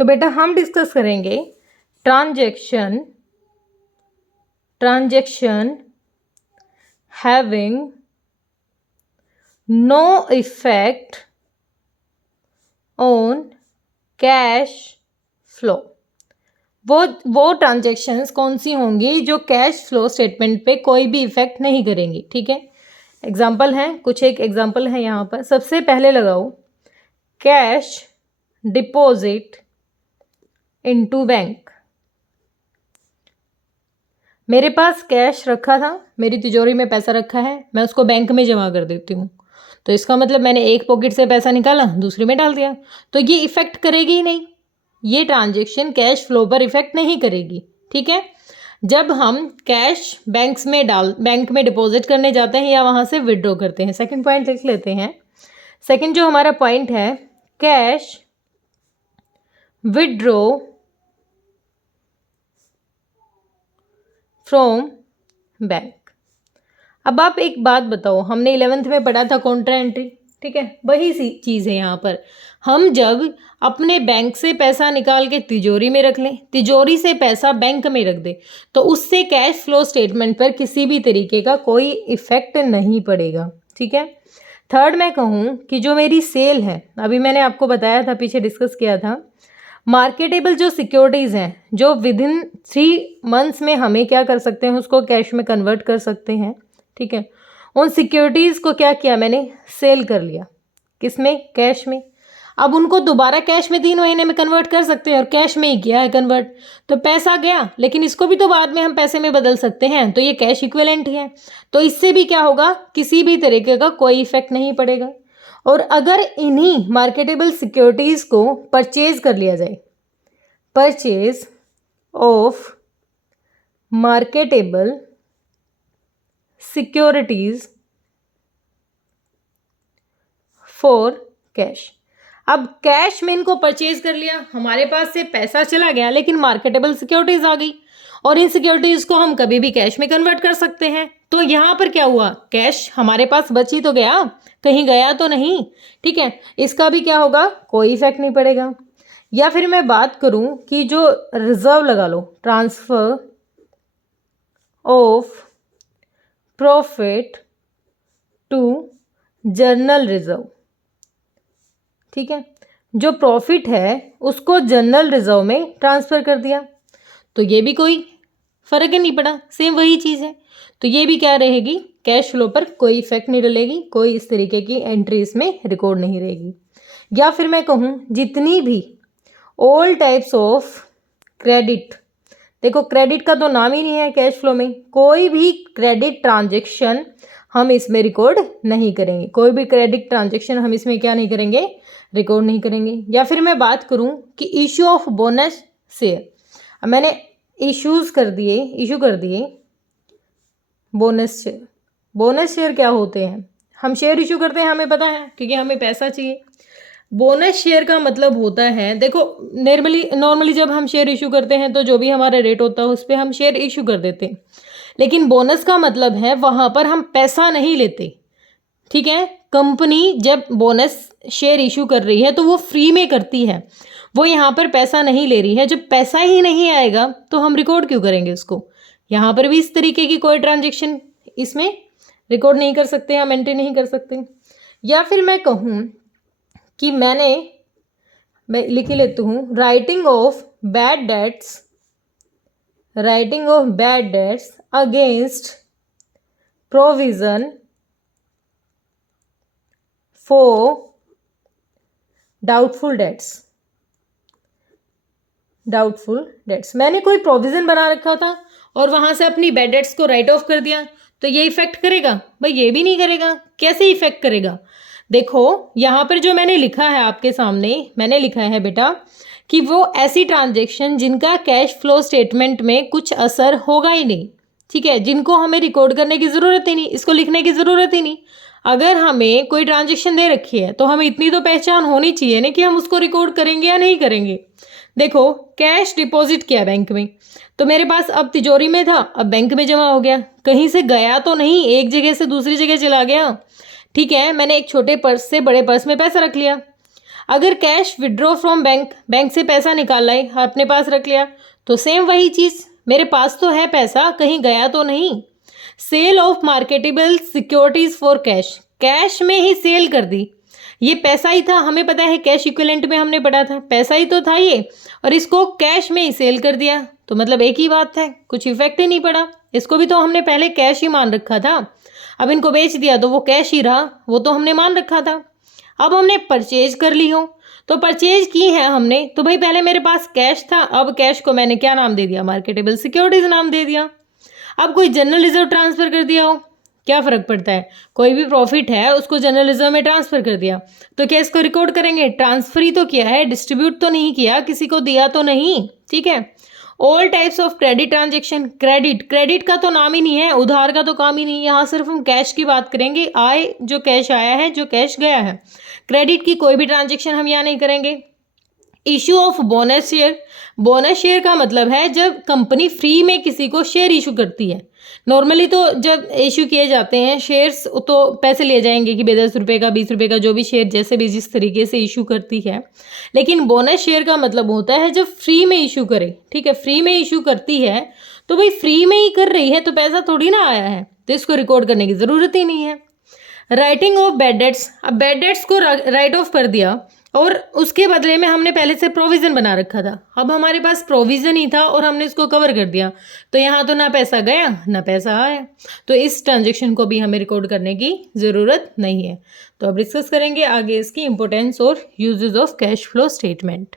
तो बेटा हम डिस्कस करेंगे transaction having no effect on cash flow. वो ट्रांजैक्शंस कौन सी होंगी जो कैश फ्लो स्टेटमेंट पे कोई भी इफेक्ट नहीं करेंगी। ठीक है, एग्जाम्पल है, कुछ एक एग्जाम्पल है यहाँ पर। सबसे पहले लगाओ कैश डिपॉजिट इनटू बैंक। मेरे पास कैश रखा था, मेरी तिजोरी में पैसा रखा है, मैं उसको बैंक में जमा कर देती हूँ, तो इसका मतलब मैंने एक पॉकेट से पैसा निकाला दूसरे में डाल दिया, तो ये इफेक्ट करेगी ही नहीं। ये ट्रांजैक्शन कैश फ्लो पर इफेक्ट नहीं करेगी। ठीक है, जब हम कैश बैंक में डिपॉजिट करने जाते हैं या वहाँ से विड्रॉ करते हैं। सेकंड पॉइंट लिख लेते हैं। सेकंड जो हमारा पॉइंट है, कैश विड्रॉ फ्रॉम बैंक। अब आप एक बात बताओ, हमने 11th में पढ़ा था कॉन्ट्रा एंट्री। ठीक है, वही सी चीज़ है यहाँ पर। हम जब अपने बैंक से पैसा निकाल के तिजोरी में रख लें, तिजोरी से पैसा बैंक में रख दे, तो उससे कैश फ्लो स्टेटमेंट पर किसी भी तरीके का कोई इफेक्ट नहीं पड़ेगा। ठीक है, थर्ड मैं कहूँ कि जो मेरी सेल है, अभी मैंने आपको बताया था, पीछे डिस्कस किया था, मार्केटेबल जो सिक्योरिटीज़ हैं, जो विद इन 3 मंथ्स में हमें क्या कर सकते हैं, उसको कैश में कन्वर्ट कर सकते हैं। ठीक है, उन सिक्योरिटीज़ को क्या किया मैंने, सेल कर लिया। किसमें, कैश में। अब उनको दोबारा कैश में 3 महीने में कन्वर्ट कर सकते हैं, और कैश में ही किया है कन्वर्ट, तो पैसा गया, लेकिन इसको भी तो बाद में हम पैसे में बदल सकते हैं, तो ये कैश इक्विवेलेंट ही है। तो इससे भी क्या होगा, किसी भी तरीके का कोई इफेक्ट नहीं पड़ेगा। और अगर इन्हीं मार्केटेबल सिक्योरिटीज़ को परचेज कर लिया जाए, purchase of marketable securities for cash. अब कैश में इनको परचेज कर लिया, हमारे पास से पैसा चला गया, लेकिन मार्केटेबल सिक्योरिटीज आ गई, और इन सिक्योरिटीज को हम कभी भी कैश में कन्वर्ट कर सकते हैं। तो यहाँ पर क्या हुआ, कैश हमारे पास बची तो गया, कहीं गया तो नहीं। ठीक है, इसका भी क्या होगा, कोई इफेक्ट नहीं पड़ेगा। या फिर मैं बात करूं कि जो रिजर्व लगा लो, transfer of profit to general reserve. ठीक है, जो प्रॉफिट है उसको जर्नल रिजर्व में ट्रांसफ़र कर दिया, तो ये भी कोई फ़र्क ही नहीं पड़ा, सेम वही चीज़ है। तो ये भी क्या रहेगी, कैश फ्लो पर कोई इफेक्ट नहीं डलेगी, कोई इस तरीके की एंट्री इसमें रिकॉर्ड नहीं रहेगी। या फिर मैं कहूँ जितनी भी ऑल टाइप्स ऑफ क्रेडिट, देखो क्रेडिट का तो नाम ही नहीं है कैश फ्लो में, कोई भी क्रेडिट ट्रांजेक्शन हम इसमें रिकॉर्ड नहीं करेंगे, कोई भी क्रेडिट ट्रांजेक्शन हम इसमें क्या नहीं करेंगे, रिकॉर्ड नहीं करेंगे। या फिर मैं बात करूं कि इशू ऑफ बोनस शेयर, अब मैंने इशू कर दिए बोनस शेयर। बोनस शेयर क्या होते हैं, हम शेयर इशू करते हैं, हमें पता है, क्योंकि हमें पैसा चाहिए। बोनस शेयर का मतलब होता है, देखो नॉर्मली जब हम शेयर इशू करते हैं तो जो भी हमारा रेट होता है उस पर हम शेयर इशू कर देते हैं, लेकिन बोनस का मतलब है वहाँ पर हम पैसा नहीं लेते। ठीक है, कंपनी जब बोनस शेयर इशू कर रही है तो वो फ्री में करती है, वो यहाँ पर पैसा नहीं ले रही है। जब पैसा ही नहीं आएगा तो हम रिकॉर्ड क्यों करेंगे उसको। यहाँ पर भी इस तरीके की कोई ट्रांजेक्शन इसमें रिकॉर्ड नहीं कर सकते, हम एंट्री नहीं कर सकते। या फिर मैं कहूँ कि मैं लिख ही लेती हूँ, writing of bad debts against provision for doubtful debts. मैंने कोई प्रोविजन बना रखा था और वहां से अपनी बैड डेट्स को राइट ऑफ कर दिया, तो ये इफेक्ट करेगा भाई, ये भी नहीं करेगा। कैसे इफेक्ट करेगा, देखो यहाँ पर जो मैंने लिखा है आपके सामने, मैंने लिखा है बेटा कि वो ऐसी ट्रांजेक्शन जिनका कैश फ्लो स्टेटमेंट में कुछ असर होगा ही नहीं। ठीक है, जिनको हमें रिकॉर्ड करने की ज़रूरत ही नहीं, इसको लिखने की ज़रूरत ही नहीं। अगर हमें कोई ट्रांजेक्शन दे रखी है तो हमें इतनी तो पहचान होनी चाहिए ना कि हम उसको रिकॉर्ड करेंगे या नहीं करेंगे। देखो कैश डिपॉजिट किया बैंक में, तो मेरे पास अब तिजोरी में था, अब बैंक में जमा हो गया, कहीं से गया तो नहीं, एक जगह से दूसरी जगह चला गया। ठीक है, मैंने एक छोटे पर्स से बड़े पर्स में पैसा रख लिया। अगर cash withdraw from bank, bank से पैसा निकाल लाए, अपने पास रख लिया, तो सेम वही चीज़, मेरे पास तो है पैसा, कहीं गया तो नहीं। Sale of marketable securities for cash, cash में ही सेल कर दी, ये पैसा ही था, हमें पता है कैश इक्विवेलेंट में हमने पढ़ा था, पैसा ही तो था ये, और इसको कैश में ही सेल कर दिया, तो मतलब एक ही बात है, कुछ इफेक्ट ही नहीं पड़ा। इसको भी तो हमने पहले कैश ही मान रखा था, अब इनको बेच दिया तो वो कैश ही रहा, वो तो हमने मान रखा था। अब हमने परचेज कर ली हो, तो परचेज की है हमने, तो भाई पहले मेरे पास कैश था, अब कैश को मैंने क्या नाम दे दिया, मार्केटेबल सिक्योरिटीज नाम दे दिया। अब कोई जनरल रिजर्व ट्रांसफर कर दिया हो, क्या फ़र्क पड़ता है, कोई भी प्रॉफिट है उसको जनरल रिजर्व में ट्रांसफ़र कर दिया, तो क्या इसको रिकॉर्ड करेंगे, ट्रांसफ़र ही तो किया है, डिस्ट्रीब्यूट तो नहीं किया, किसी को दिया तो नहीं, ठीक है। All types of credit transaction, credit, credit का तो नाम ही नहीं है, उधार का तो काम ही नहीं है, यहाँ सिर्फ हम कैश की बात करेंगे, आए जो कैश आया है, जो कैश गया है, क्रेडिट की कोई भी ट्रांजेक्शन हम यहाँ नहीं करेंगे। Issue of bonus share, bonus share का मतलब है जब कंपनी फ्री में किसी को शेयर इशू करती है। नॉर्मली तो जब इशू किए जाते हैं शेयर्स तो पैसे लिए जाएंगे कि 10 रुपये का, 20 रुपये का, जो भी शेयर जैसे भी जिस तरीके से इशू करती है। लेकिन बोनस शेयर का मतलब होता है जब फ्री में इशू करे, ठीक है, फ्री में इशू करती है तो भाई फ्री में ही कर रही है, तो पैसा थोड़ी ना आया है, तो इसको रिकॉर्ड करने की ज़रूरत ही नहीं है। राइटिंग ऑफ बैड डेट्स, अब बैड डेट्स को राइट ऑफ कर दिया और उसके बदले में हमने पहले से प्रोविज़न बना रखा था, अब हमारे पास प्रोविज़न ही था और हमने इसको कवर कर दिया, तो यहाँ तो ना पैसा गया ना पैसा आया, तो इस ट्रांजेक्शन को भी हमें रिकॉर्ड करने की ज़रूरत नहीं है। तो अब डिस्कस करेंगे आगे इसकी इंपॉर्टेंस और uses of cash flow statement.